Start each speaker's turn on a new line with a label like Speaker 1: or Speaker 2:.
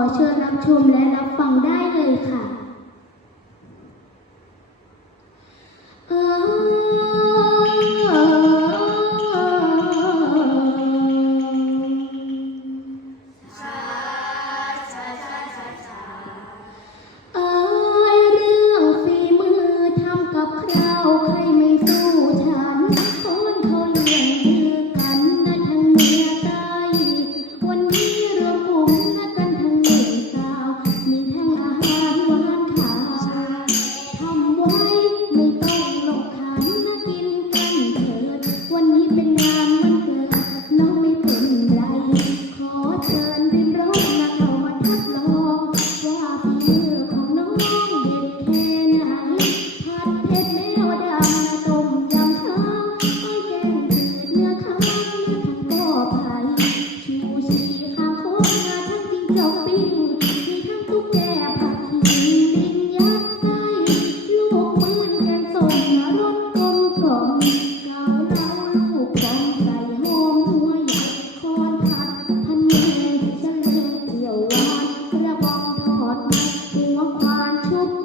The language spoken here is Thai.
Speaker 1: ขอเชิญรับชมและรับฟังได้เลยค่ะ